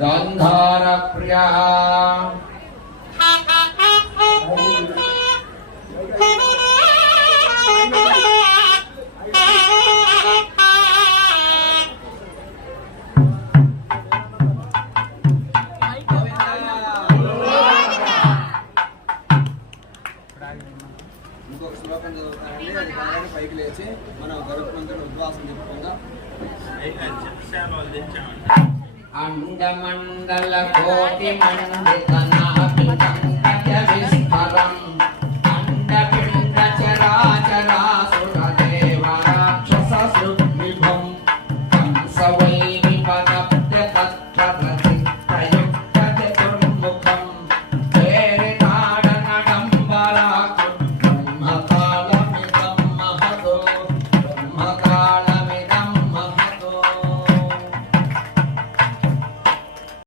गांधार प्रिया ఇంకొక శ్లోకం చదువుతానండి. అది కళ్యాణ పైకి లేచి మనం గరుత్మంతుడు ఉద్వాసం చెప్పుకుందాం. अंडमंडल कोटि मंडित नाभिकंकज विस्फरम्